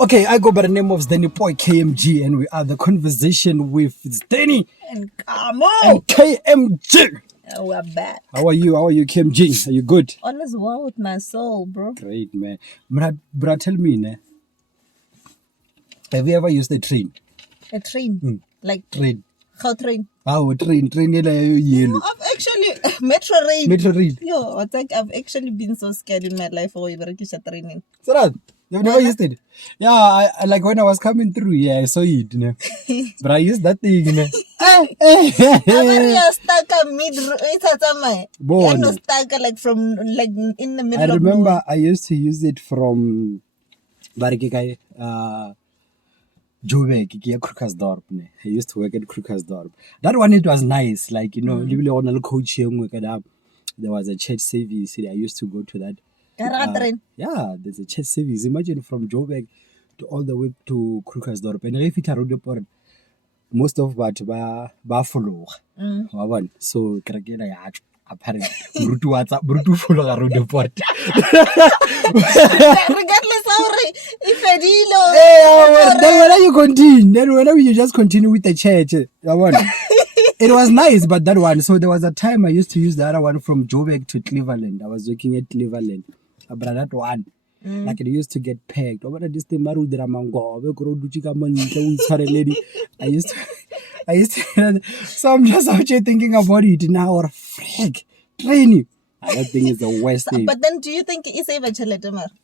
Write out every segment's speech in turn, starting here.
Okay, I go by the name of Sdeni Boy KMG, and we are the conversation with Sdeni and Kamo. and KMG. We're back. How are you? How are you, KMG? Are you good? All is well with my soul, bro. Great, man. Bro, tell me, ne? Have you ever used a train? A train? Like Train. how train? Oh, train yellow. I've actually MetroRail. MetroRail. Yo, it's like I've actually been so scared in my life for training. So that you've never used it? Yeah, I like when I was coming through. Yeah, I saw it. You know? But I used that thing. You know? I'm stuck mid. Born. Stuck like from like in the middle. I remember of I used to use it from Barikekai, Joburg, Krugersdorp. I used to work at Krugersdorp. That one, it was nice. Like, you know, there was a church service. I used to go to that. Yeah, there's a church service. Imagine from Joburg to all the way to Krugersdorp. And if it are most of what ba follow. So apparently brutu follow around the port. Regardless if then when you continue, then whenever you just continue with the church, it was nice, but that one. So there was a time I used to use the other one from Joburg to Cleveland. I was working at Cleveland. But that one, like it used to get packed. Over this thing, I used to. So I'm just out here thinking about it now. Or freak training. That thing is the worst thing. But then, do you think it's even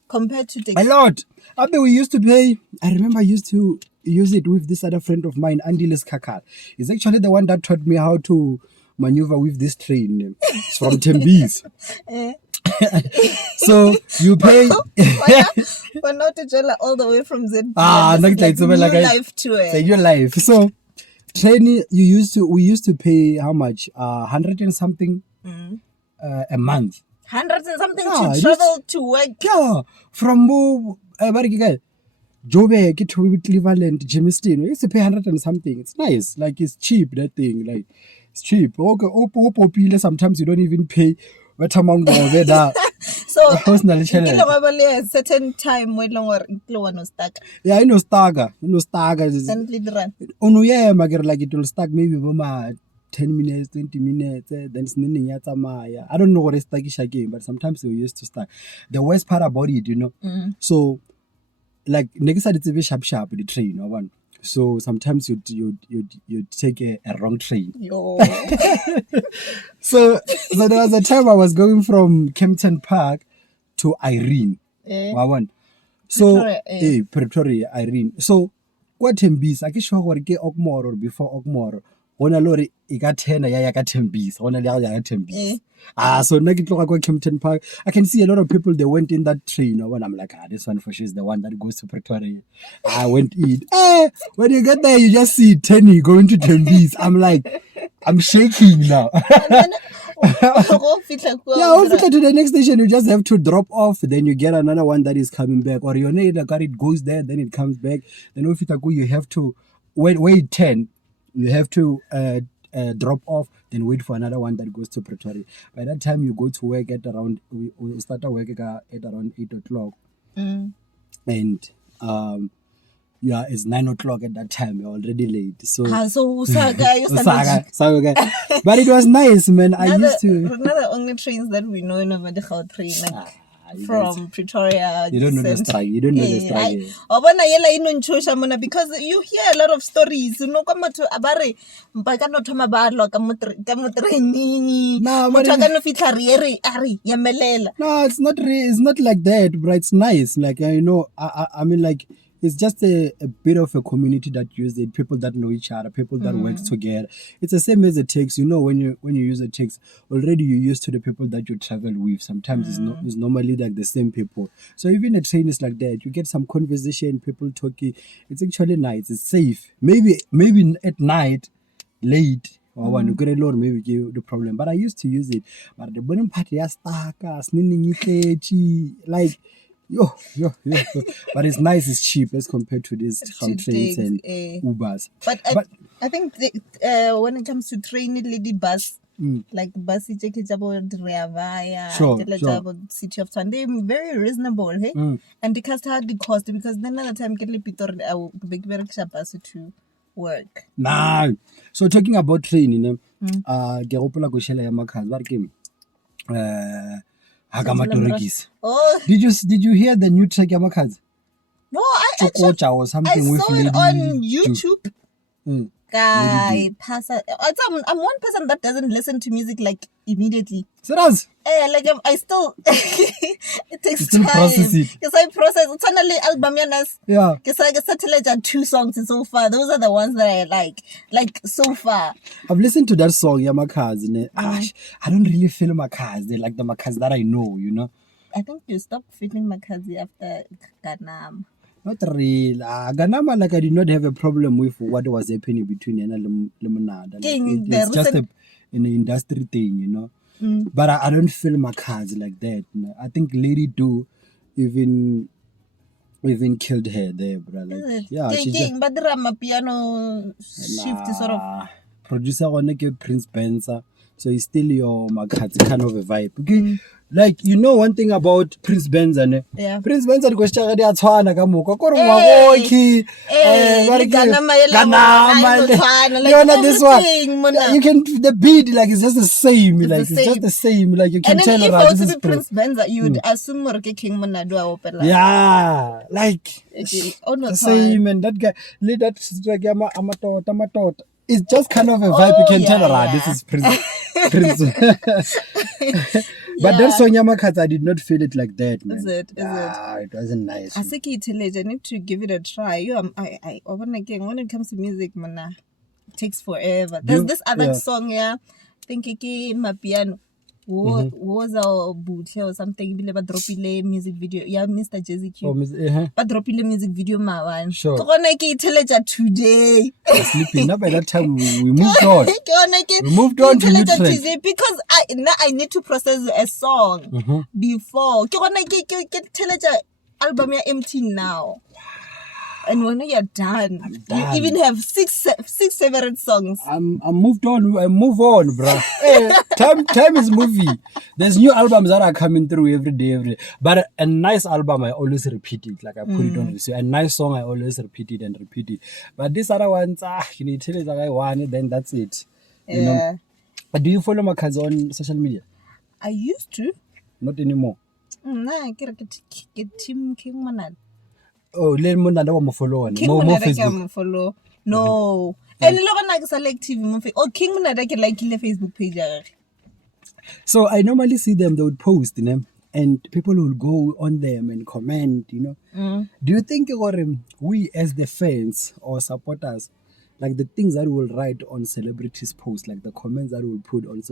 compared to taxi? A lot. After we used to pay, I remember I used to use it with this other friend of mine, Andiles Kakar. He's actually the one that taught me how to maneuver with this train. It's from Tembis. So you pay. But not to Jella all the way from Zebediela. Like life to it. Say your life. So training, we used to pay how much? 100 and something a month. 100 and something to travel to work. Yeah, from Joburg to Cleveland, Jamestown. We used to pay 100 and something. It's nice. Like it's cheap, that thing. Like it's cheap. Okay, sometimes you don't even pay. So a certain time when no stuck. Yeah, I know stagger. Like it will stack maybe 10 minutes, 20 minutes, then I don't know what is staggish again, but sometimes we used to stack. The worst part about it, you know. So like next side it's a bit sharp the train, or one. So sometimes you take a wrong train. So there was a time I was going from Kempton Park to Irene. So Pretoria, Irene. So what Tembis? I can show what ke Okmoro or before Okmoro. Ona lori ikatena ya Tembis. Ona ya Tembis. So go Kempton Park. I can see a lot of people, they went in that train. When I'm like, this one for sure is the one that goes to Pretoria. I went in. When you get there, you just see Tenny going to Tembis. I'm like, I'm shaking now. To the next station, you just have to drop off. Then you get another one that is coming back. Or your neighbor car, it goes there, then it comes back. Then if you have to wait 10. You have to drop off, then wait for another one that goes to Pretoria. By that time, you go to work at around, we start work at around 8 o'clock. And it's 9 o'clock at that time. You're already late. So but it was nice, man. I used to. One of the only trains that we know in the train, like from Pretoria. You don't know the strike. You don't know the strike. Because you hear a lot of stories. You know, come to Abare, Bagano Tomabalo, No, it's not like that, but it's nice. Like, you know, I mean, like, it's just a bit of a community that use it, people that know each other, people that work together. It's the same as a taxi. You know, when you use a taxi, already you're used to the people that you travel with. Sometimes it's normally like the same people. So even a train is like that. You get some conversation, people talking. It's actually nice. It's safe. Maybe at night, late, or when you get alone, maybe give the problem. But I used to use it. But the bottom part, like. Yo. But it's nice, it's cheap as compared to these trains and Ubers. But I think when it comes to train lady bus, like basi cheki jabo Reavaya, Sure. City of Town. They're very reasonable, hey? And the cost hardly cost because then another time get Pitor I will be very bus to work. Nah. So talking about train, ke gopola go shela ya makhazi ba re ke Hagamatorikis. Oh, Did you hear the new track ya makhazi? no, I Chokocha or something with saw it Lady on Ju. YouTube. Guy, I'm one person that doesn't listen to music like immediately. Serious? Like I still it takes Still time. process it. Because I process finally album yanas. Yeah. Because I get 2 songs so far. Those are the ones that I like so far. I've listened to that song, ya makhazi. Ne? I don't really feel makhazi. They're like the makhazi that I know, you know. I think you stopped feeling Makazi after Ganam. Not real. Ganama, like I did not have a problem with what was happening between Yana and Lemonade. It's just an industry thing, you know. But I don't feel makhazi like that. No. I think Lady Do even killed her there, bro. Like, yeah, she just... But the piano shift sort of... Producer on Prince Benza. So it's still your makhazi kind of a vibe. Okay? Like, you know one thing about Prince Benza, ne? Yeah. Prince Benza go shaka dia tshwana ka moka ko re Ganama this one. You can the beat like it's just the same, it's just the same, like you can and tell then if around also be Prince Benza, you would assume more King Monado opera. Yeah, like the same, and that guy lead that like amatot. It's just kind of a vibe you can tell around. This is Prince. But that song Yamakats, I did not feel it like that, man. Is it? It wasn't nice. I think I need to give it a try. I again when it comes to music, man, it takes forever. There's this other song, I think my piano. Was our boot or something? But dropile music video. Yeah, Mr. Jazzy Q. But dropile music video, my one. Sure. Today. Sleeping. Now by that time we moved on. We moved on to Tuesday because I need to process a song before. Get album empty now. And when you're done, you even have six favorite songs. I'm moved on. I move on, bro. Hey, time is moving. There's new albums that are coming through every day. But a nice album, I always repeat it. Like I put it on. A nice song, I always repeat it and repeat it. But these other ones, you need to tell it like I want it, then that's it. You know? But do you follow Makazi on social media? I used to. Not anymore. I get Team King Manad. Oh, let me know what follow on. More Facebook. Follow. No. And look at selective. Oh, King Munada like the Facebook page. So I normally see them. They would post, you know, and people will go on them and comment, you know. Do you think we as the fans or supporters, like the things that we'll write on celebrities' posts, like the comments that we'll put on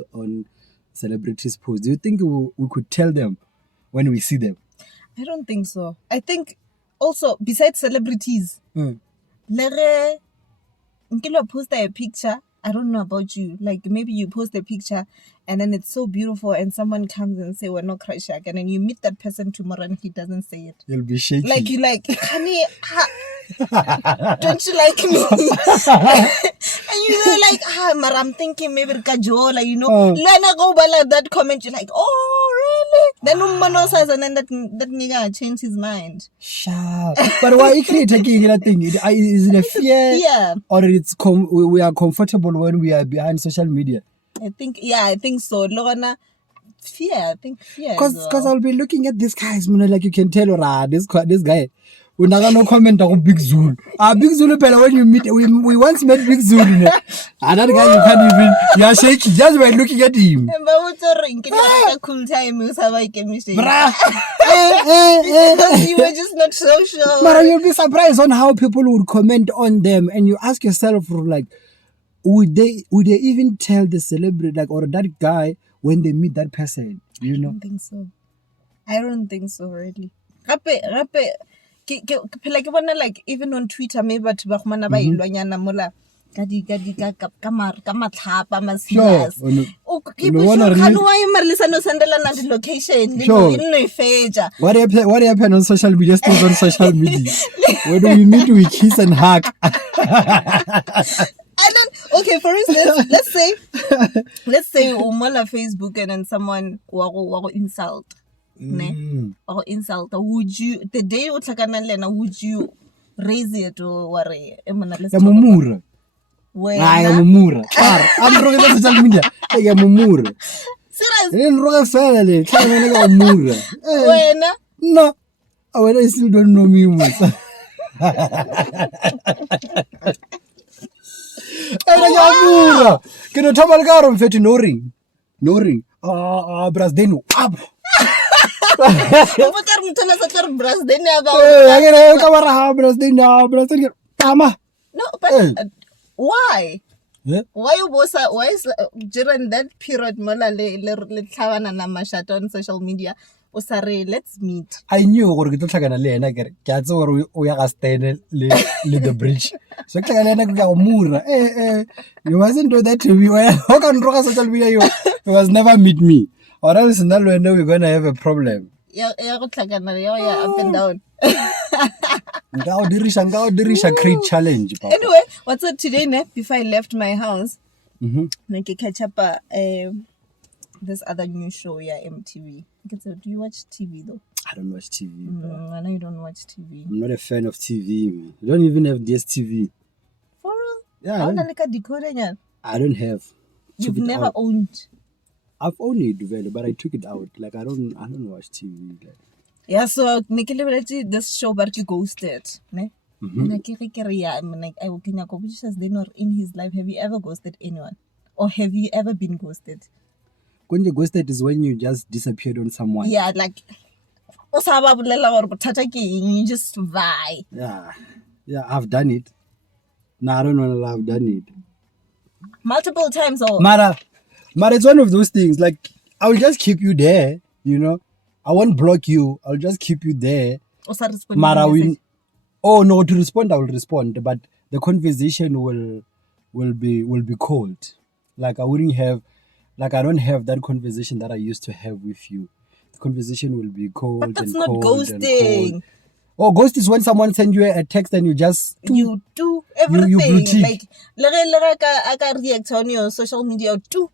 celebrities' posts, do you think we could tell them when we see them? I don't think so. I think also besides celebrities, Lere Nkilo post a picture. I don't know about you. Like maybe you post a picture and then it's so beautiful and someone comes and say we're not Krishak and then you meet that person tomorrow and he doesn't say it. You'll be shaky. Like you like, honey, don't you like me? And you're like, Mara, I'm thinking maybe Kajola, you know. Lena go by like that comment, you're like, oh really? Then Umano says and then that nigga changed his mind. Sharp. But why are you taking that thing? Is it a fear? Yeah. Or it's we are comfortable when we are behind social media? I think so. Lorana, fear. I think fear. Because I'll be looking at these guys, like you can tell, this guy. We never no comment on Big Zulu. Big Zulu, when you meet, we once met Big Zulu. Another guy you can't even. You are shaking just by looking at him. You were just not so sure. But you'll be surprised on how people would comment on them, and you ask yourself, like, would they even tell the celebrity, like, or that guy when they meet that person? You know? I don't think so, really. Like even on Twitter, maybe but Bahmana by Luanyana Mula. Gadi Kamatlapa Masias. Oh, people listen to Sunderland and location. What happened on social media stays on social media. When we meet, we kiss and hug. Okay, for instance, let's say let's say umola Facebook and then someone wa insult. Ne? Or insult. Would you, the day you tlhakana le yena, would you raise it or worry? Mumura. Mumura. I'm wrong on social media. Mumura. Serious? Then wrong family. Mumura. No. I still don't know me. Mumura. Can you tell me about it? No ring. Brasdenu. No, but why? Yeah? Why is during that period mola le tlhabana na mashato on social media usare let's meet. I knew gore ke tlhakana le yena ke a tse gore o ya ga Sdeni le the bridge. So ke tlhakana le yena ke go mura. You wasn't do that to me. How can roga social media you was never meet me. Or else now we know we're going to have a problem. Yeah, up and down. Ngao dirisha create challenge. Papa. Anyway, what's up today, ne? Before I left my house, I catch up this other new show, MTV. So, do you watch TV though? I don't watch TV. I know you don't watch TV. I'm not a fan of TV. I don't even have DSTV. For real? Yeah. I don't have. You've never owned? I've owned it, but I took it out. Like I don't watch TV. Like. Yeah, so this show but you ghosted, ne? And I will in his life. Have you ever ghosted anyone? Or have you ever been ghosted? When you ghosted is when you just disappeared on someone. Yeah, like you just vibe. Yeah, I've done it. No, I don't know I've done it. Multiple times or Mara, it's one of those things. Like I will just keep you there, you know. I won't block you. I'll just keep you there. Mara, no, to respond I will respond, but the conversation will be cold. Like I wouldn't have, like I don't have that conversation that I used to have with you. The conversation will be cold. But that's and not cold ghosting. And cold. Oh, ghost is when someone sends you a text and you just you do everything. You blue tick. Like I can react on your social media too.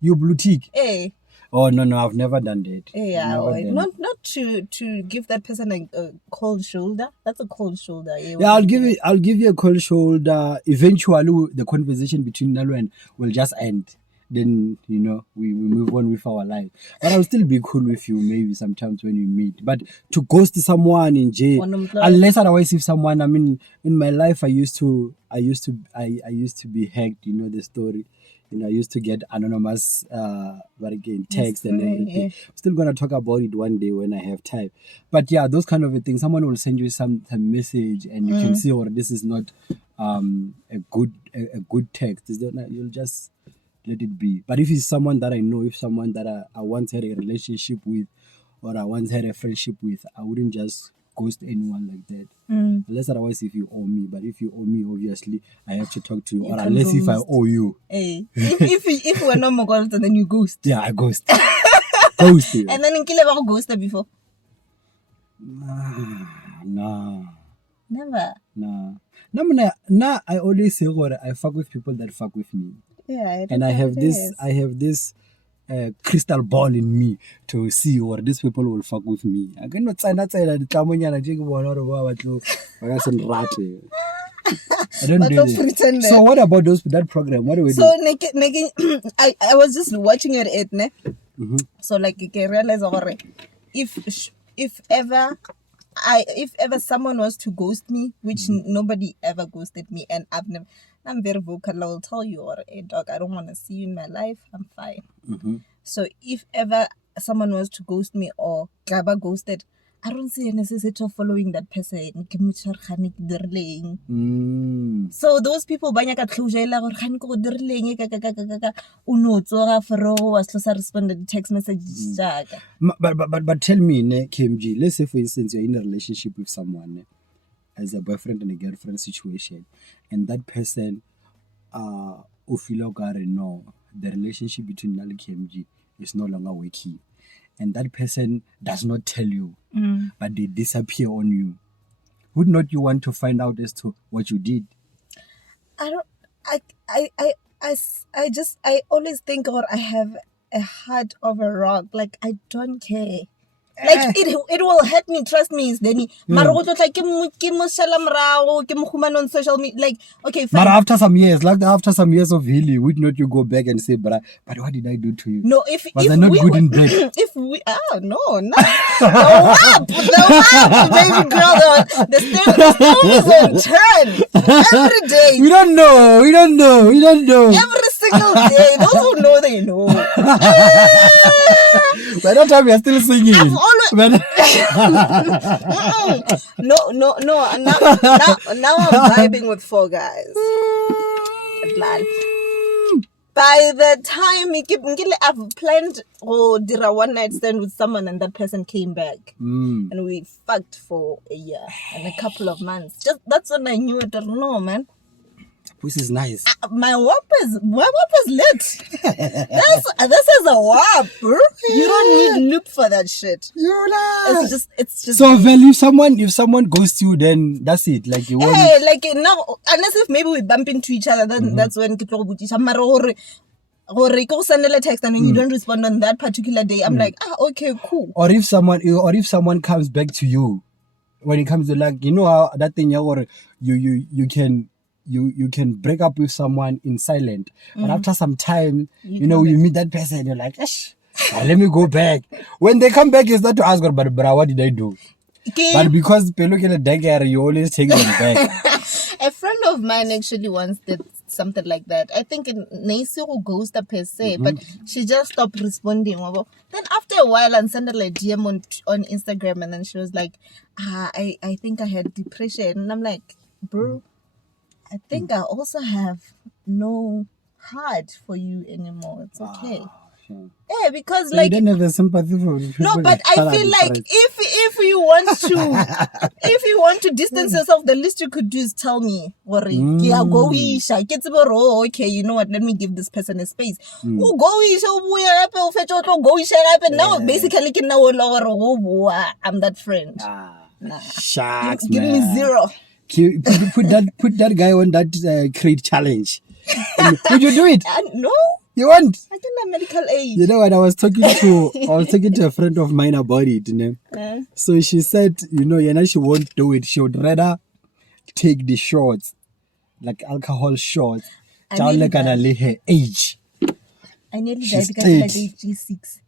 You blue tick. Hey. Oh no, I've never done that. Yeah, not to give that person a cold shoulder. That's a cold shoulder. Yeah, I'll give you a cold shoulder. Eventually, the conversation between Nalu and will just end. Then we move on with our life. But I'll still be cool with you maybe sometimes when we meet. But to ghost someone in jail, unless otherwise if someone, I mean, in my life I used to be hacked. You know the story. I used to get anonymous text and everything. Yeah. I'm still gonna talk about it one day when I have time. But yeah, those kind of things. Someone will send you some message and you can see, this is not a good text. You'll just let it be. But if it's someone that I know, if someone that I once had a relationship with, or I once had a friendship with, I wouldn't just ghost anyone like that. Unless otherwise if you owe me. But if you owe me, obviously I have to talk to you. Or unless if I owe you. Hey. if we're not more ghost, then you ghost. Yeah, I ghost. Ghost. And then you ever ghosted before? Nah. Never. Nah. I always say I fuck with people that fuck with me. Yeah. And I have this crystal ball in me to see or these people will fuck with me. I cannot say that I don't do that. So what about that program? What do we do? So I was just watching it, ne? So like you can realize if ever someone was to ghost me, which nobody ever ghosted me, and I'm very vocal. I will tell you, dog, I don't want to see you in my life. I'm fine. So if ever someone was to ghost me or Gaba ghosted, I don't see a necessity of following that person. So those people banya closure responded text messages. But tell me, KMG, let's say for instance you're in a relationship with someone as a boyfriend and a girlfriend situation, and that person no, the relationship between Nali KMG is no longer working, and that person does not tell you, but they disappear on you. Would not you want to find out as to what you did? I I always think, or I have a heart of a rock. Like, I don't care. Like, it will hurt me, trust me, Sdeni. Mara go tlotla ke mo shela morao, ke mo khumana on social media. Like, okay, fine. But after some years of healing, would not you go back and say, but what did I do to you? No, was I not we good were, in bed? If we, no, the WAP, baby girl, the stove is on turn every day. We don't know. Every single day. Those who know, they know. By that time, we are still singing. I've always... No. Now I'm vibing with 4 guys. By the time I've planned did a one night stand with someone, and that person came back, and we fucked for a year and a couple of months. Just that's when I knew it. No, man. This is nice. My WAP is lit. This is a WAP, bro. You don't need loop for that shit. It's just. So, if someone goes to you, then that's it. Like you want. Hey, like now, unless if maybe we bump into each other, then that's when kitlo butisha. Or go send a text and then you don't respond on that particular day. I'm like, okay, cool. Or if someone comes back to you, when it comes to like, you know how that thing, or you can break up with someone in silent, but after some time, you meet that person, you're like, let me go back. When they come back, you start to ask, but what did I do? Okay. But because you always take them back. A friend of mine actually once did something like that. I think Naisiro ghosted per se, but she just stopped responding. Then after a while, and sent her like DM on Instagram, and then she was like, I think I had depression. And I'm like, bro, I think I also have no heart for you anymore. It's okay. Yeah, because so like you don't have a sympathy for people. No, but I feel like if you want to distance yourself, the least you could do is tell me, okay, you know what, let me give this person a space. Now basically I'm that friend. Shucks, give me 0. Put that guy on that crate challenge. Would you do it? No. You want? I don't have medical aid. You know what? I was talking to a friend of mine about it. You know? So she said, she won't do it. She would rather take the shots, like alcohol shots. I nearly died. Her age. I nearly died because I like age 6.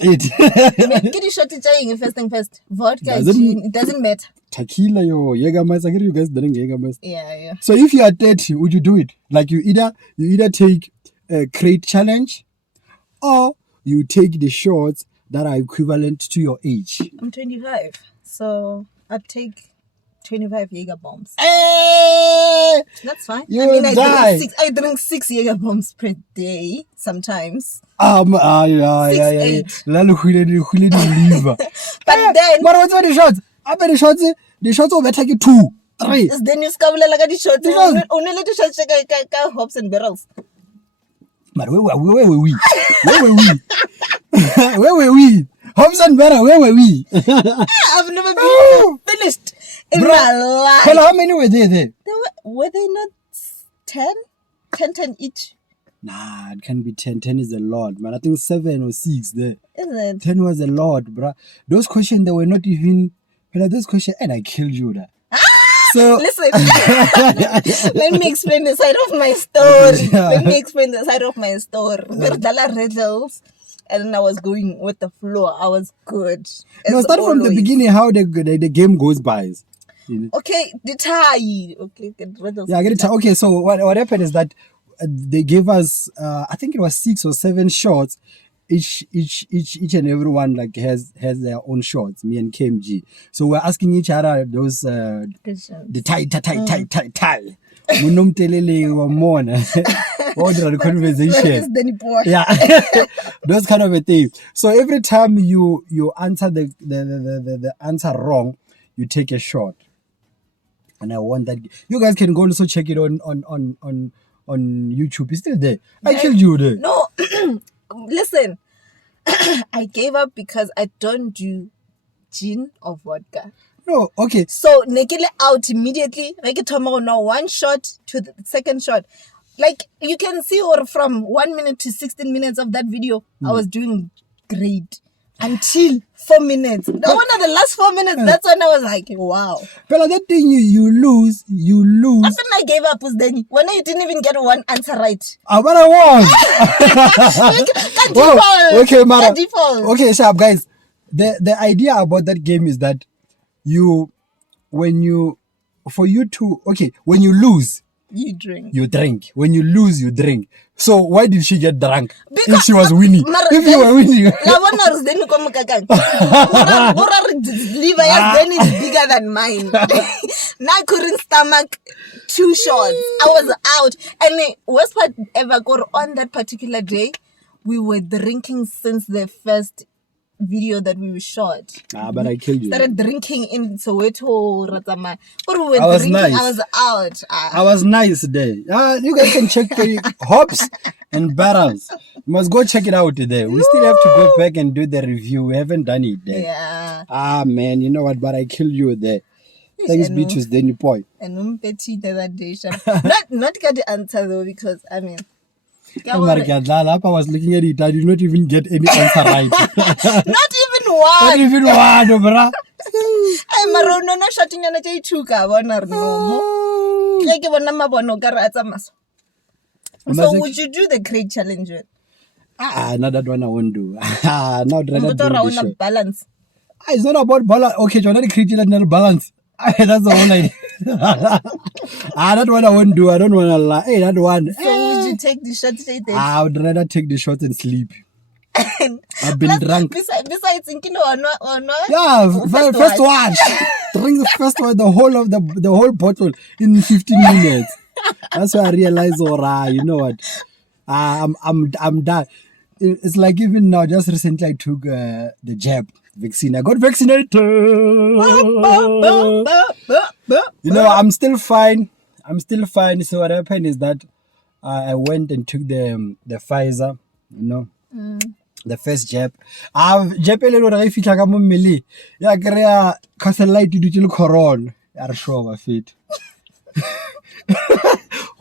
Get the shot first thing first. Vodka, it doesn't matter. Tequila, Jägermeister. I hear you guys drink Jägermeister. Yeah. So if you are 30, would you do it? Like you either take a crate challenge, or you take the shots that are equivalent to your age. I'm 25, so I'd take 25 Jaeger bombs. That's fine. I drink 6 Jaeger bombs per day sometimes. Yeah. But then, what about the shots? I bet the shots over take 2, 3. Then you scowl like the shots. Only little shots like hops and barrels. But where were we? Where were we? Hops and barrels, where were we? I've never been finished in my life. Well, how many were there? Were they not 10? 10 each? Nah, it can be 10. 10 is a lot, man. I think 7 or 6 there. Is it? 10 was a lot, bruh. Those questions, they were not even... those questions, and I killed you there. So listen, let me explain the side of my story. Verdala riddles, and I was going with the flow. I was good. Start from the beginning. How the game goes by. Okay, the tie. Okay, riddles. Yeah, I get it. Okay, so what happened is that they gave us, I think it was 6 or 7 shots. Each and everyone like has their own shots, me and KMG. So we're asking each other those the tie. Munomtelele wa mona. Order the conversation. Yeah. Those kind of a thing. So every time you answer the answer wrong, you take a shot. And I want that you guys can go also check it on YouTube. It's still there. I killed you there. No. Listen, I gave up because I don't do gin or vodka. No, okay. So, nekele out immediately. Like tomorrow, now 1 shot to the second shot. Like, you can see, or from 1 minute to 16 minutes of that video, I was doing great. Until 4 minutes. The one of the last 4 minutes, that's when I was like, wow. But that thing you lose. After I gave up was then when you didn't even get one answer right. But I won. Okay, Mara. Okay, sharp guys. The idea about that game is that when you lose, you drink. You drink. When you lose, you drink. So why did she get drunk if she was winning? If you were winning. Liver then is bigger than mine. Now I couldn't stomach 2 shots. I was out. And the worst part ever got on that particular day, we were drinking since the first video that we shot. But I killed you. Started drinking in Soweto, Ratama. But we were I was drinking, nice. I was out. I was nice today. You guys can check the hops and barrels. You must go check it out today. We still have to go back and do the review. We haven't done it there. Yeah. Man, you know what? But I killed you there. Thanks be to Sdeni boy. And that day. Not get the answer though, because I mean. I was looking at it. I did not even get any answer right. Not even one. Not even one, bro. I'm a no shutting on a chuka. So would you do the crate challenge? Not that one I won't do. Not rather balance. It's not about balance. Okay, you're not a crate challenge, not balance. That's the whole idea. That one I won't do. I don't want to lie. Hey, that one. So would you take the shot today? I would rather take the shot and sleep. I've been drunk. Besides thinking or not. Yeah, first watch. Drink the first one, the whole bottle in 15 minutes. That's why I realized, you know what? I'm done. It's like even now, just recently I took the jab vaccine. I got vaccinated. You know, I'm still fine. So what happened is that I went and took the Pfizer, you know, the first jab. Jab ele lo re fitla ka mo mmele. Ya krea casellite di dutse le corona. Ya re shoba fit.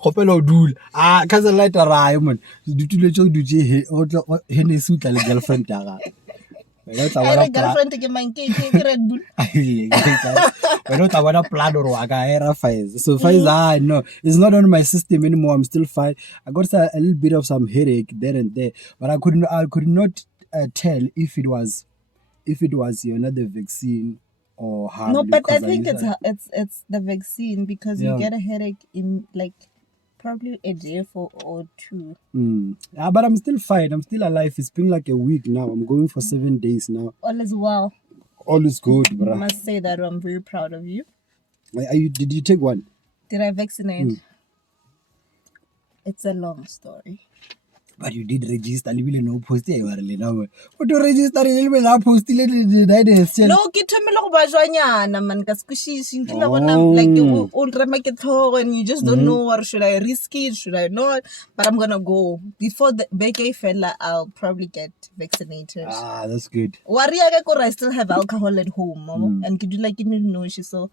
Hopelo dul. Casellite ra man. Ditule tso dutse he ne sutla le girlfriend ya ga. Girlfriend ke Red Bull. We're not about a plan or Pfizer. So Pfizer, no, it's not on my system anymore. I'm still fine. I got a little bit of some headache there and there, but I could not tell if it was the vaccine or how. No, but I think it's the vaccine, because you get a headache in like probably a day or 2. But I'm still fine. I'm still alive. It's been like a week now. I'm going for 7 days now. All is well. All is good, bro. I must say that I'm very proud of you. Did you take one? Did I vaccinate? It's a long story. But you did register. You will no post there. What to register? You will not post it. No, get to me like bajanya. Man, cause she's like old market and you just don't know, or should I risk it? Should I not? But I'm gonna go before the Beke fella. I'll probably get vaccinated. That's good. I still have alcohol at home, and could you like know she so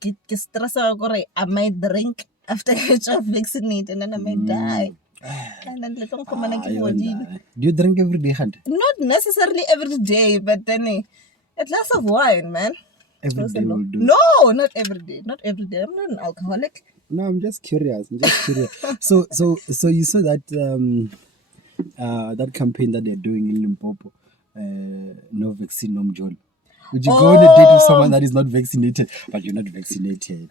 get stress. I might drink after I get vaccinated, and then I might die. And then do you drink every day, Hunt? Not necessarily every day, but then a glass of wine, man. Every day will do. No, not every day. Not every day. I'm not an alcoholic. No, I'm just curious. So you saw that that campaign that they're doing in Limpopo, no vaccine, no mjol. Would you go on a date with someone that is not vaccinated, but you're not vaccinated?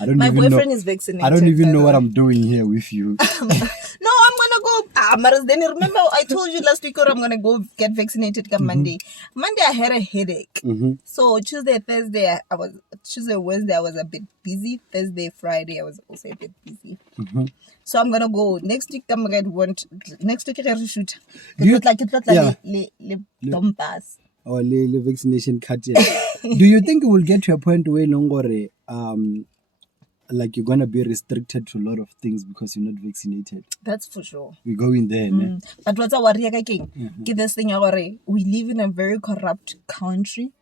My boyfriend is vaccinated. I don't even know what I'm doing here with you. No, I'm gonna go. Maras, then remember I told you last week, or I'm gonna go get vaccinated on Monday. Monday I had a headache. So Tuesday, Wednesday I was a bit busy. Thursday, Friday I was also a bit busy. So I'm gonna go next week. Next week I shoot. Or the vaccination card. Do you think it will get to a point where longer, like you're gonna be restricted to a lot of things because you're not vaccinated? That's for sure. We go in there, But what's our king? Get this thing we live in a very corrupt country.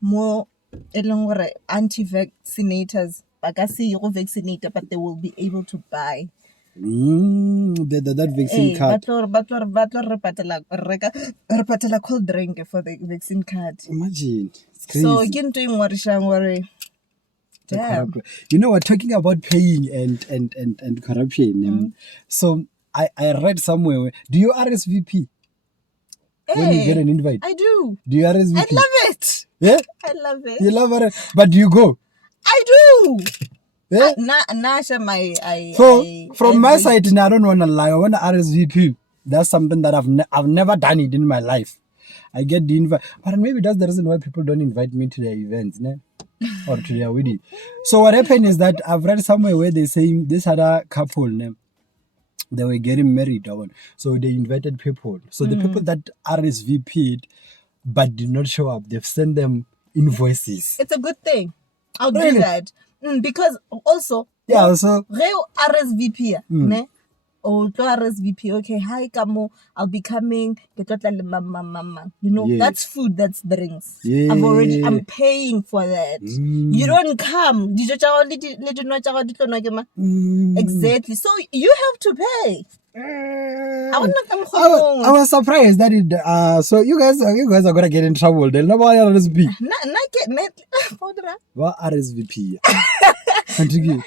More anti-vaccinators. I can see you're vaccinated, but they will be able to buy. That vaccine card. Re patela cold drink for the vaccine card. Imagine. It's crazy. So again doing worry. Damn. You know what? Talking about paying and corruption. So I read somewhere. Do you RSVP when you get an invite? I do. Do you RSVP? I love it. Yeah. I love it. You love it, but do you go? I do. Yeah. From my side, I don't want to lie. I want to RSVP. That's something that I've never done it in my life. I get the invite, but maybe that's the reason why people don't invite me to their events, ne? Or to their wedding. So what happened is that I've read somewhere where they saying this other couple, ne, they were getting married, so they invited people. So the people that RSVP'd but did not show up, they've sent them invoices. It's a good thing. I'll do that. Because also, so RSVP, ne? Oh, RSVP. Okay, hi, Kamo. I'll be coming. You know, that's food, that's drinks. Yeah. I'm paying for that. You don't come. Exactly. So you have to pay. I was surprised that it. So you guys are gonna get in trouble. They'll know about RSVP. What RSVP? Continue.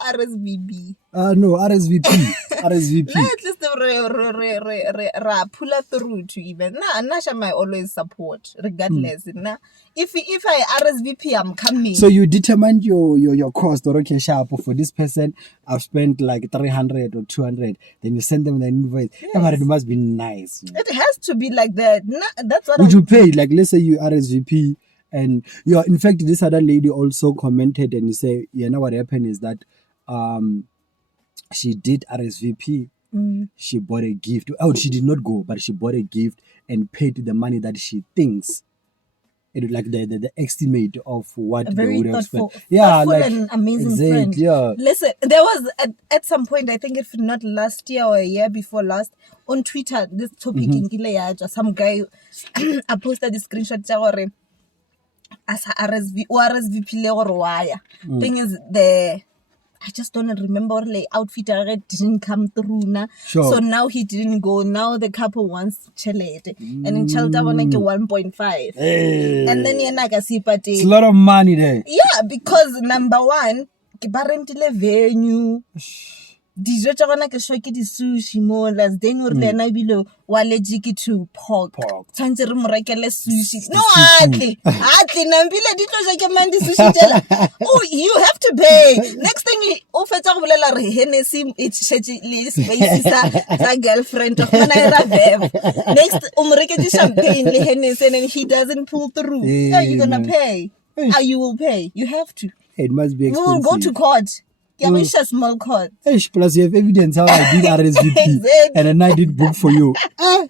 RSVP. No, RSVP. RSVP. At least pull through to even. I always support, regardless. If I RSVP, I'm coming. So you determined your cost or okay, sharp for this person. I've spent like 300 or 200. Then you send them the invoice. Yes. Yeah, but it must be nice. It has to be like that. That's what. Would you pay? Like, let's say you RSVP. And in fact, this other lady also commented and say, you know what happened is that she did RSVP. She bought a gift. Oh, she did not go, but she bought a gift and paid the money that she thinks. It like the estimate of what they would have spent. Yeah, like an amazing friend. Yeah. Listen, there was at some point, I think if not last year or a year before last, on Twitter, this topic in Gilead, some guy I posted the screenshot as RSVP or wire. Thing is I just don't remember the outfit didn't come through now. Sure. So now he didn't go. Now the couple wants chelete. And in Chelta want like 1.5. Hey. And then it's a lot of money there. Yeah, because number one, ke venue. Dijo tsa gona ke shoki di sushi mo last day no re lena bilo wa allergic to pork. Tshantse re mo rekele sushi. No atli nambile di tlo ja ke man di sushi tela. Oh, you have to pay. Next thing o fetsa go bolela re Hennessy it shetse le space sa girlfriend of mana ra. Next o mo reketse champagne le Hennessy and he doesn't pull through. Are you gonna pay? You will pay. You have to. It must be expensive. We will go to court. Small court. Plus you have evidence how I did RSVP exactly. And then I did book for you. Hey,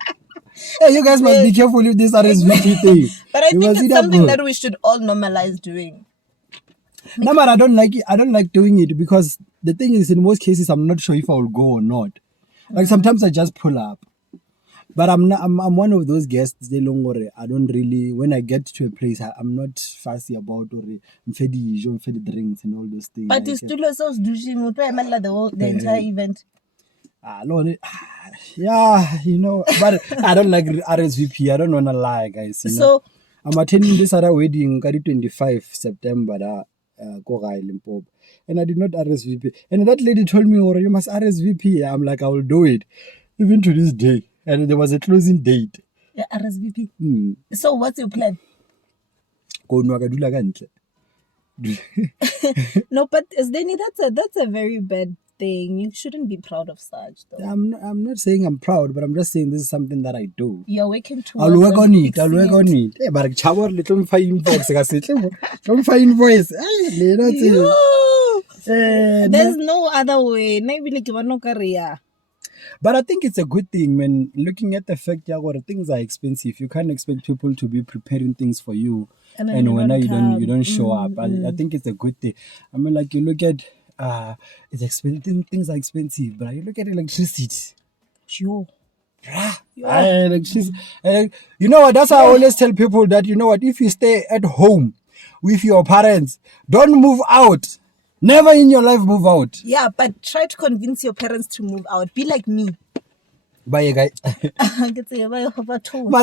you guys must be careful with this RSVP thing. But I think it's something that we should all normalize doing. No, but I don't like it. I don't like doing it because the thing is, in most cases, I'm not sure if I will go or not. Like sometimes I just pull up. But I'm one of those guests. I don't really. When I get to a place, I'm not fussy about the drinks and all those things. But it's still also douching the entire event. Yeah, you know. But I don't like RSVP. I don't wanna lie, guys. You know? So I'm attending this other wedding, 25 September. Limpopo, and I did not RSVP. And that lady told me, "Oh, you must RSVP." I'm like, I will do it, even to this day. And there was a closing date. Yeah, RSVP. So what's your plan? No, but Sdeni, that's a very bad thing. You shouldn't be proud of such, though. I'm not saying I'm proud, but I'm just saying this is something that I do. You're working towards. I'll work on it. Hey, but chawar little fine voice. Don't fine voice. There's no other way. But I think it's a good thing when looking at the fact that things are expensive. You can't expect people to be preparing things for you, and when you don't show up. I think it's a good thing. I mean, like you look at it's expensive. Things are expensive, but you look at electricity. Sure. Electricity. You know what? That's how I always tell people that you know what? If you stay at home with your parents, don't move out. Never in your life move out. Yeah, but try to convince your parents to move out. Be like me. Bye, guy. But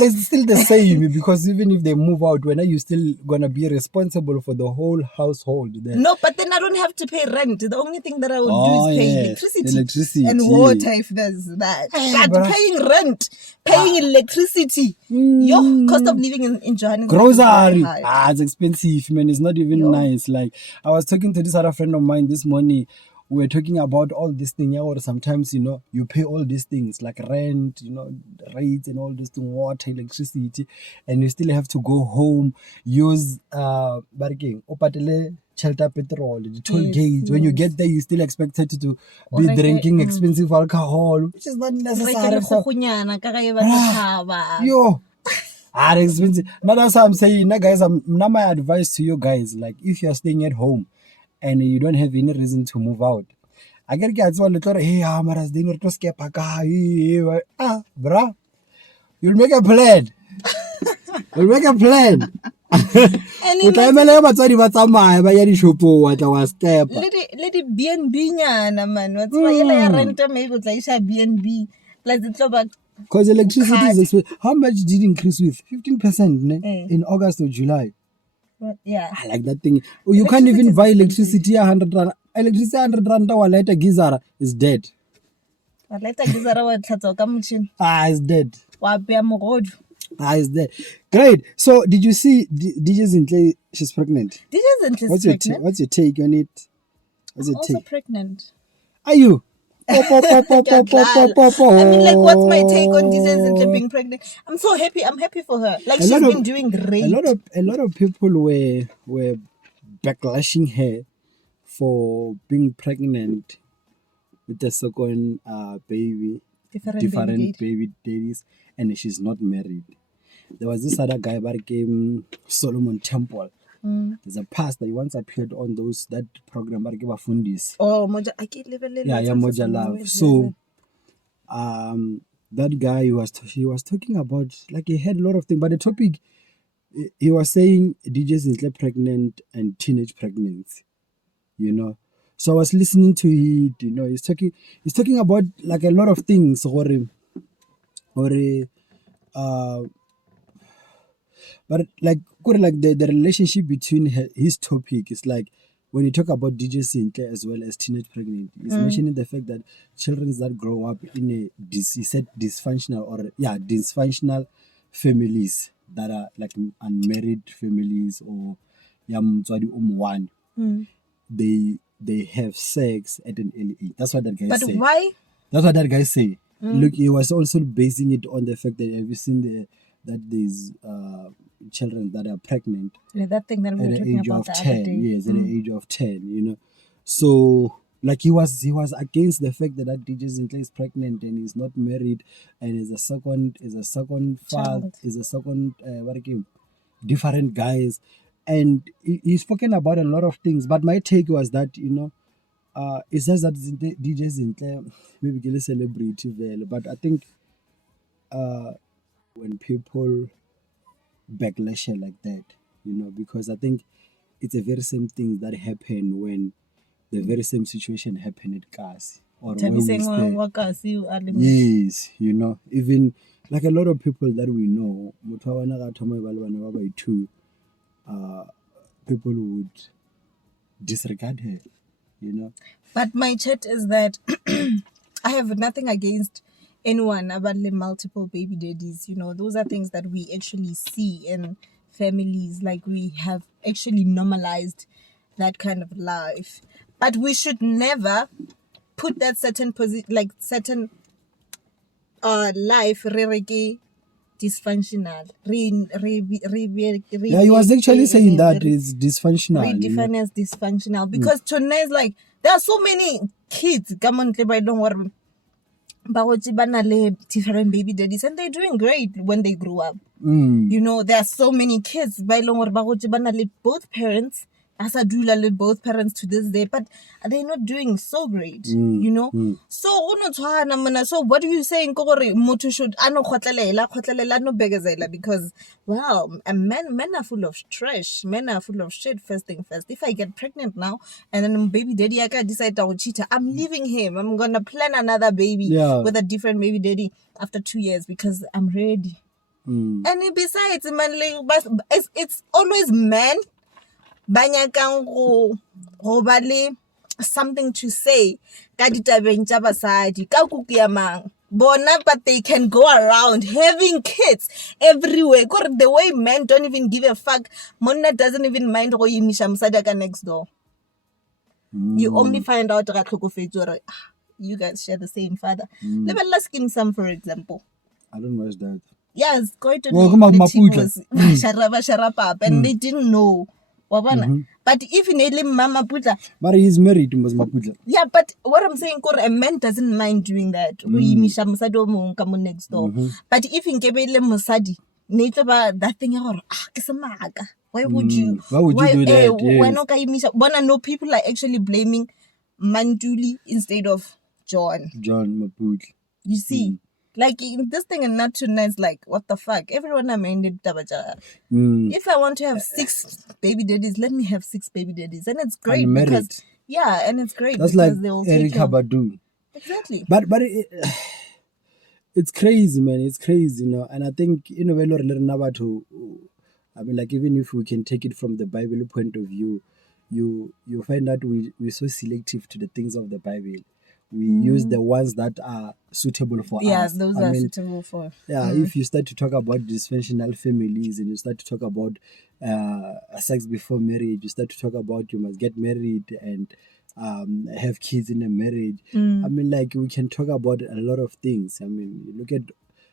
it's still the same because even if they move out, when are you still gonna be responsible for the whole household there? No, but then I don't have to pay rent. The only thing that I would do is pay electricity and water if there's that. But paying rent, paying electricity, your cost of living in Johannesburg. Grocery, it's expensive, man. It's not even nice. Like I was talking to this other friend of mine this morning. We were talking about all this thing, or sometimes, you pay all these things like rent, rates and all this thing, water, electricity, and you still have to go home, use shelter petrol, the toll gates. When you get there, you still expected to be drinking expensive alcohol, which is not necessary. Expensive. Now that's what I'm saying. Now, guys, now my advice to you guys, like if you're staying at home and you don't have any reason to move out, I get one little bruh, you'll make a plan. You'll make a plan. O tlaemele batswadi ba tsamaye ba ya dishopo wa tla wa step. Let it BNB nyana man. What's why ya rent maybe tla isha BNB. Let's it back. Because electricity is expensive. How much did it increase with? 15% in August or July. Yeah. I like that thing. You can't even buy electricity 100 rand. Electricity 100 rand our lighter gizara is dead. Lighter gizara wa tlhatsa ka motšhini. It's dead. Wa beya mogodu. It's dead. Great. So did you see DJ Zintle? She's pregnant. DJ Zintle's pregnant. What's your take on it? I'm also pregnant. Are you? I mean, like, what's my take on DJ Zintle being pregnant? I'm so happy. I'm happy for her. Like, she's been doing great. A lot of people were backlashing her for being pregnant with the second baby, different baby daddies, and she's not married. There was this other guy by the name Solomon Temple. There's a pastor. He once appeared on that program by Fundis. Oh, Moja, I can't live a little. Yeah, Moja Love. So, that guy he was talking about, like, he had a lot of things, but the topic he was saying DJs is pregnant and teenage pregnancy. So I was listening to it. He's talking about like a lot of things but like the relationship between his topic is like when you talk about DJ Sintle as well as teenage pregnant, he's mentioning the fact that children that grow up in dysfunctional families that are like unmarried families or one, they have sex at an early age. That's what that guy said. But why? That's what that guy say. Look, he was also basing it on the fact that have you seen that there's children that are pregnant at the age of 10. Yes, at the age of 10, So like he was against the fact that DJ Zintle is pregnant and he's not married and is a second father, is a second different guys. And he's spoken about a lot of things, but my take was that it says that DJ Zintle maybe get a celebrity value, but I think when people backlash like that, because I think it's the very same thing that happened when the very same situation happened at Kasi or when yes, even like a lot of people that we know, people would disregard her, But my chat is that I have nothing against anyone about multiple baby daddies. Those are things that we actually see in families. Like, we have actually normalized that kind of life. But we should never put that certain life dysfunctional. Yeah, he was actually saying that it's dysfunctional. Redefine as dysfunctional. Because Tona is like, there are so many kids. Come on, don't worry. Different baby daddies, and they're doing great when they grow up. There are so many kids. Both parents Asadula with both parents to this day, but they're not doing so great, you know. So what are you saying? Motu should ano khotlelela no begazela, because men are full of trash, men are full of shit. First thing first, if I get pregnant now and then baby daddy I can decide to cheat, I'm leaving him. I'm gonna plan another baby with a different baby daddy after 2 years because I'm ready. And besides, man, it's always men banyakang go bale something to say ka ditabeng tsa basadi ka kukiamang bona, but they can go around having kids everywhere. The way men don't even give a fuck. Monna doesn't even mind go imisha mosadi ka next door. You only find out you guys share the same father. Lebella Skim Sam, for example. I don't know what's that. Yes, quite a sharap, and they didn't know. But if in Mama Puta, but he's married to Maputla. Yeah, but what I'm saying, a man doesn't mind doing that. Next door. But if in Kebele Musadi, that thing, why would you? Why would you do that? Why not? Wanna know people are actually blaming Manduli instead of John Maputla. You see. Like this thing and not too nice, like what the fuck? Everyone I minded tabaja. If I want to have 6 baby daddies, let me have 6 baby daddies. And it's great because and it's great. That's because like they'll Erika Badu. Exactly. But it's crazy, man. It's crazy, you know. And I think I mean, like, even if we can take it from the Bible point of view, you find that we're so selective to the things of the Bible. We use the ones that are suitable for us. Yeah, those are suitable for. Yeah, if you start to talk about dysfunctional families and you start to talk about sex before marriage, you start to talk about you must get married and have kids in a marriage. I mean, like, we can talk about a lot of things. I mean, you look at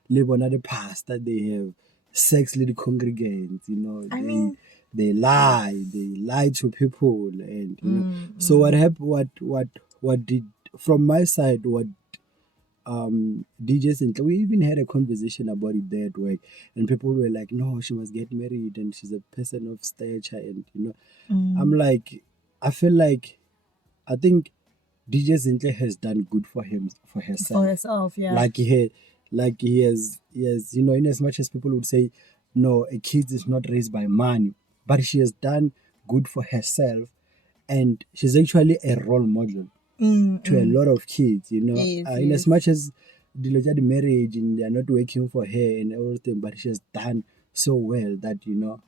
the past that they have sex little congregants, you know. They lie to people, and you know. So what happened? What did, from my side, what DJs, and we even had a conversation about it there at work, and people were like, no, she must get married and she's a person of stature, and you know. I'm like, I feel like, I think DJ Zintle has done good for herself, yeah. Like he has, you know, in as much as people would say, no, a kid is not raised by money, but she has done good for herself, and she's actually a role model to a lot of kids, you know. In as much as they look at the marriage and they are not working for her and everything, but she has done so well that, you know,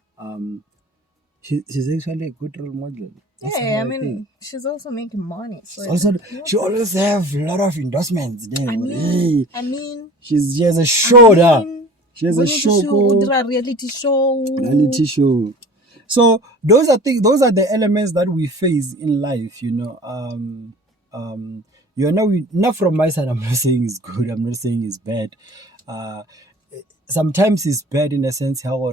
she's actually a good role model. I mean, she's also making money. So she always have a lot of endorsements there. I mean, she has a show there. She has a reality show. Reality show. So those are the elements that we face in life, you know. You know, not from my side, I'm not saying it's good, I'm not saying it's bad. Sometimes it's bad in a sense how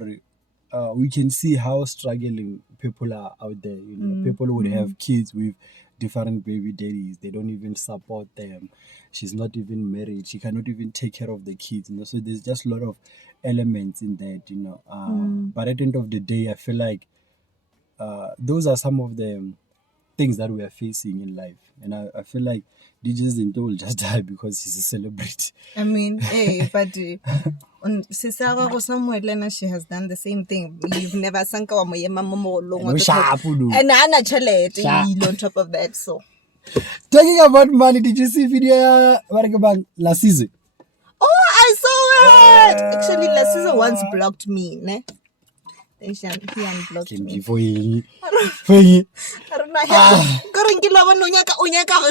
we can see how struggling people are out there, you know. People would have kids with different baby daddies, they don't even support them, she's not even married, she cannot even take care of the kids, you know. So there's just a lot of elements in that, you know. But at the end of the day, I feel like those are some of the things that we are facing in life, and I feel like DJ Zinto will just die because he's a celebrity. I mean, hey, but on Sisara somewhere, Lena, she has done the same thing. You've never sunk our and Anna Chalet on top of that. So, talking about money, did you see video about La season? Oh, I saw it. Actually, La season once blocked me, ne? Then he unblocked me. For you. I don't know.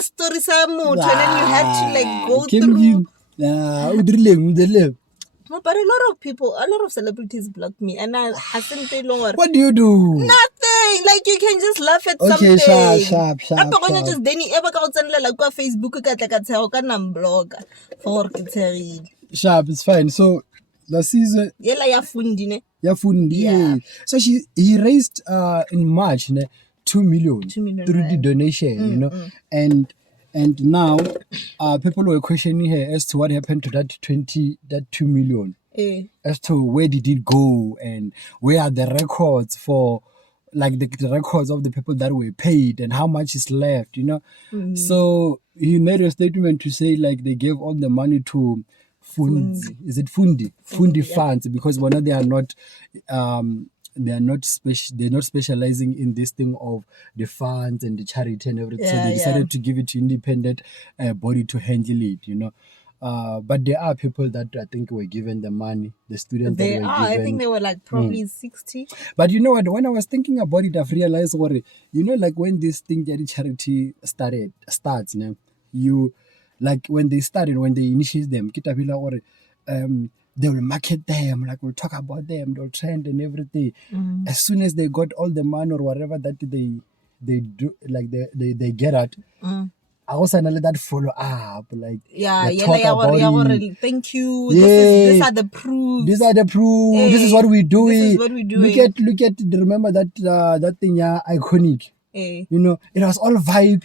Story and then you had to like go through. No, but a lot of celebrities blocked me, and I hasn't been longer. What do you do? Nothing. Like, you can just laugh at something. Okay, sharp. I'm not gonna just Deni ever go like go Facebook blog for sharp. It's fine. So the season. Yeah. So he raised in March 2 million through the donation, you know, and now people were questioning her as to what happened to that 2 million, as to where did it go and where are the records for like the records of the people that were paid and how much is left, So he made a statement to say like they gave all the money to Fundi. Is it Fundi? Fundi funds, because one they are not they're not specializing in this thing of the funds and the charity and everything. So they decided to give it to independent body to handle it, but there are people that I think were given the money, the students that were given. I think they were like probably 60. But you know what? When I was thinking about it, I've realized what, like when this thing, the charity starts, you, like when they started, when they initiate them, they will market them, like we'll talk about them, they'll trend and everything. As soon as they got all the money or whatever that they do, like they get at, I also let that follow up, like talk about it. Thank you. These are the proofs. These are the proofs. Hey, this is what we do. This is what we do. Look at. Remember that thing, iconic. Hey. It was all vibe.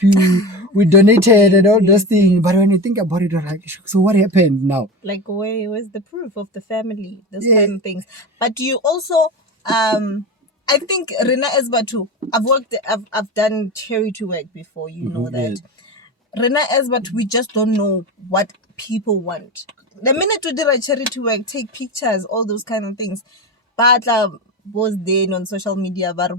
We donated and all those things. But when you think about it, you're like, so what happened now? Like, where's the proof of the family? Those kind of things. But you also, I think Rena Esba too. I've done charity work before. You know that. Rena Esba, we just don't know what people want. The minute we do charity work, take pictures, all those kind of things. But was then on social media, those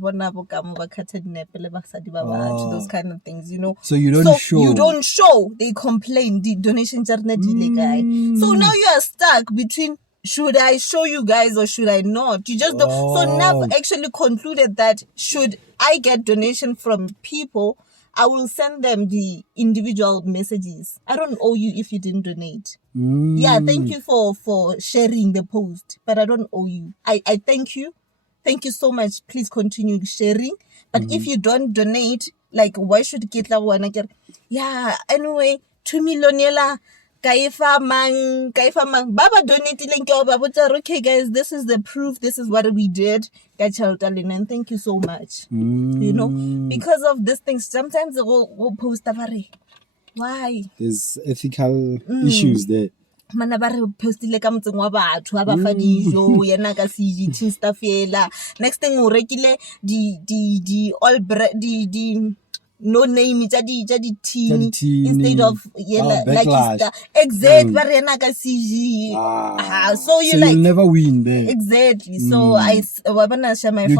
kind of things, So you don't show. You don't show. They complain. The donation guy. So now you are stuck between, should I show you guys or should I not? You just don't. So now I've actually concluded that should I get donation from people, I will send them the individual messages. I don't owe you if you didn't donate. Yeah, thank you for sharing the post, but I don't owe you. I thank you. Thank you so much. Please continue sharing. But if you don't donate, like, why should get la one again? Yeah, anyway, 2 million yela. Kaifa mang. Baba donated okay guys, this is the proof, this is what we did. And thank you so much. Because of these things, sometimes we'll post why? There's ethical issues there. Mana ba re postile ka motseng wa batho ba fa dijo yena ka CGT stuff yela. Next thing o rekile di all di no name tsa di team instead of like exact ba re yena ka CG. So you like, you'll never win there. Exactly. So you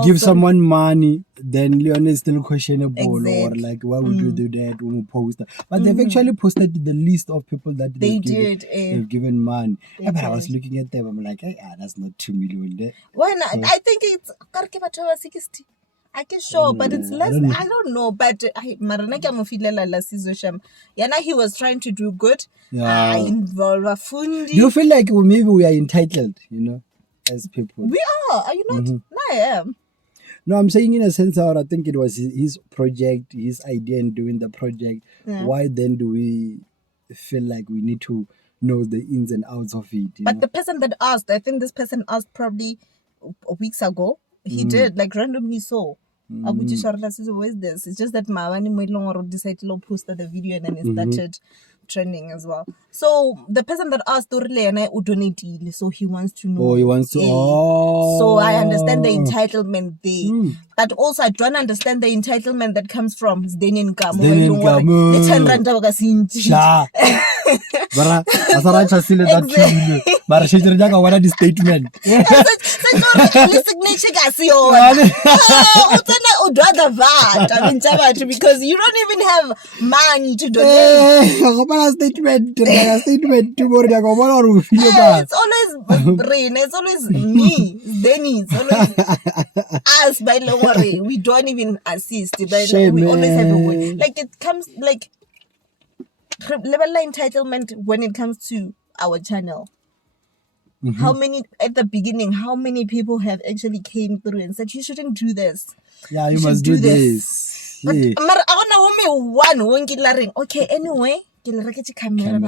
give someone money, then Leon is still questionable, or like, why would you do that when you post that? But they've actually posted the list of people that they've given money. But I was looking at them, I'm like, that's not 2 million there. Why not? I think it's 60. I can show, but it's less. I don't know. But he was trying to do good. Yeah. Involve a fundi. Do you feel like maybe we are entitled, as people? We are. Are you not? No, I am. No, I'm saying in a sense, I think it was his project, his idea in doing the project. Yeah. Why then do we feel like we need to know the ins and outs of it? But the person that asked, I think this person asked probably weeks ago. He did, like, randomly so. Where's this? It's just that Mawani decided to post the video and then it started trending as well. So the person that asked donated, so he wants to know. Oh, he wants to. So I understand the entitlement there. But also I don't understand the entitlement that comes from Sdeni and Kamo. The 10 rand but she didn't want the statement. Because you don't even have money to donate. It's always brain, it's always me, Denny, it's always us. By the way, we don't even assist. We always have a way. Like, it comes like level entitlement when it comes to our channel. How many at the beginning? How many people have actually came through and said you shouldn't do this? Yeah, you must do this. But I want one won't get laring. Okay, anyway, camera.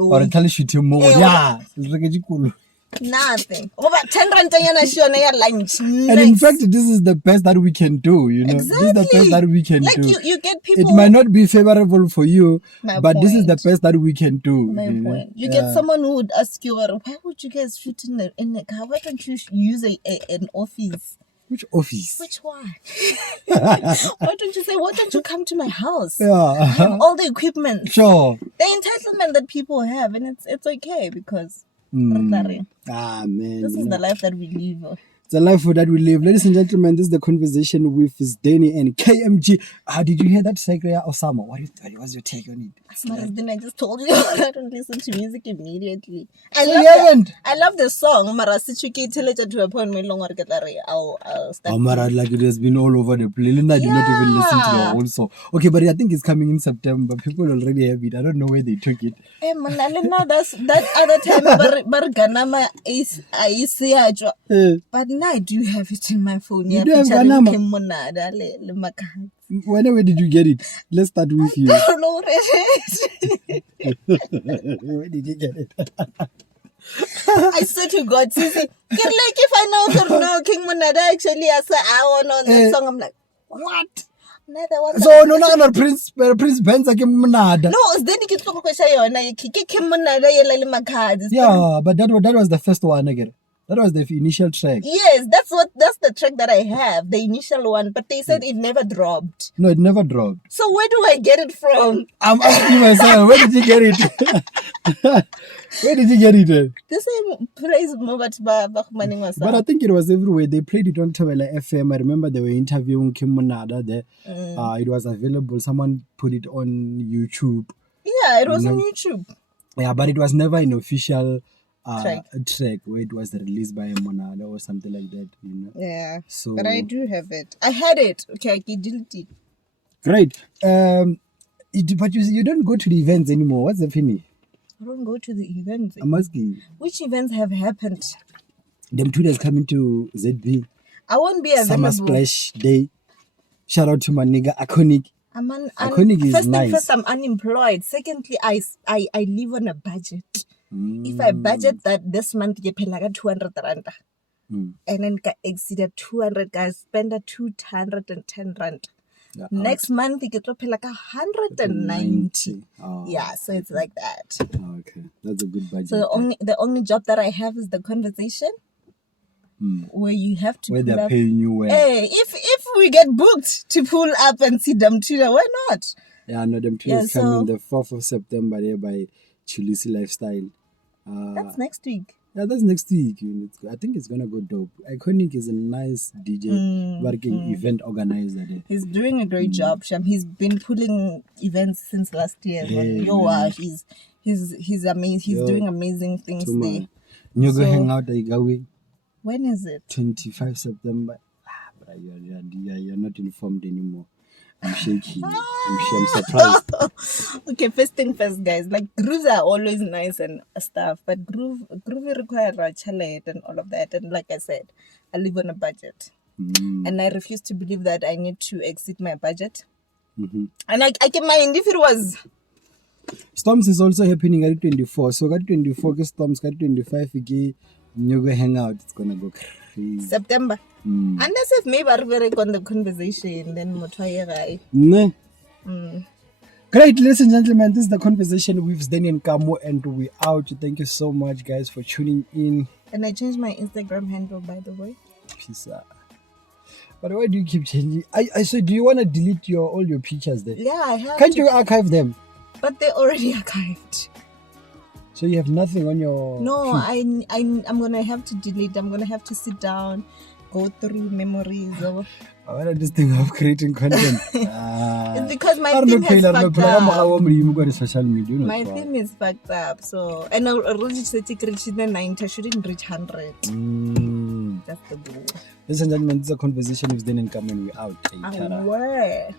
Or tell you to more. Yeah, nothing. Over 10 rand lunch. And in fact, this is the best that we can do. Exactly. This is the best that we can do. Like you get people. It might not be favorable for you, but this is the best that we can do. My point. You get someone who would ask you, why would you guys shoot in the car? Why don't you use an office? Which office? Which one? Why don't you say, why don't you come to my house? Yeah. I have all the equipment. Sure. The entitlement that people have, and it's okay because man. this is the life that we live. It's a life that we live. Ladies and gentlemen, this is the conversation with Sdeni and KMG. Did you hear that Segreya Osama? What was your take on it? Sdeni, I just told you I don't listen to music immediately. I love the song. Mara Sichuki Teleja to a point where I'll start. Mara, like it has been all over the place. I did not even listen to the whole song. Okay, but I think it's coming in September. People already have it. I don't know where they took it. Hey, man, that other time Barganama is but now I do have it in my phone. You do have Ganama? Where did you get it? Let's start with you. I don't know where it is. Where did you get it? I swear to God, Sisi, if I know King Monada actually has I want on the song, I'm like, what? So no, Prince Benza came Monada. No, then you can talk about yeah, but that was the first one again. That was the initial track. Yes, that's the track that I have, the initial one. But they said it never dropped. No, it never dropped. So where do I get it from? I'm asking myself, where did you get it? Where did you get it? The same place, but I think it was everywhere. They played it on Tawela FM. I remember they were interviewing Kim Monada there. It was available. Someone put it on YouTube. Yeah, it was on YouTube. Yeah, but it was never an official track where it was released by Monada or something like that, Yeah. So, but I do have it. I had it. Okay, I deleted it. Great. But you don't go to the events anymore. What's the funny? I don't go to the events. I'm asking. Which events have happened? Them two days coming to ZB. I won't be available. Summer Splash Day. Shout out to my nigga Iconic. Iconic is nice. First, I'm unemployed. Secondly, I live on a budget. If I budget that this month, you pay like 200 rand. And then exceed 200, guys, spend 210 rand. Yeah, next month, you get pay like 190. Yeah, so it's like that. Okay, that's a good budget. So the only job that I have is the conversation. Where you have to where they're paying you well. Hey, if we get booked to pull up and see them too, why not? Yeah, no, them two is coming the 4th of September there by Chilisi Lifestyle. That's next week. Yeah, that's next week. I think it's gonna go dope. Iconic is a nice DJ, working event organizer there. He's doing a great job, Sham. He's been pulling events since last year. He's amazing. He's doing amazing things there. You go hang out at Igawe. When is it? 25 September. But you're not informed anymore. I'm shaky. I'm surprised. Okay, first thing first, guys. Like, grooves are always nice and stuff, but groove require a challenge and all of that. And like I said, I live on a budget. And I refuse to believe that I need to exceed my budget. And I can mind if it was... Storms is also happening at 24. So at 24, Storms at 25, you go hang out. It's going to go crazy. September. Unless if maybe I very on the conversation, then Great, ladies and gentlemen, this is the conversation with Sdeni and Kamo, and we out. Thank you so much, guys, for tuning in. And I changed my Instagram handle, by the way. Peace out. But why do you keep changing? I said, do you want to delete all your pictures there? Yeah, I have. Can't you archive them? But they're already archived. So you have nothing on your... No, I'm going to have to delete. I'm going to have to sit down, go through memories. What are this thing of creating content? It's because my theme has fucked up. My theme is fucked up. So, and I reached 90. I shouldn't reach 100. That's the goal. Ladies and gentlemen, this is a conversation with Sdeni and Kamo, and we're out. Where?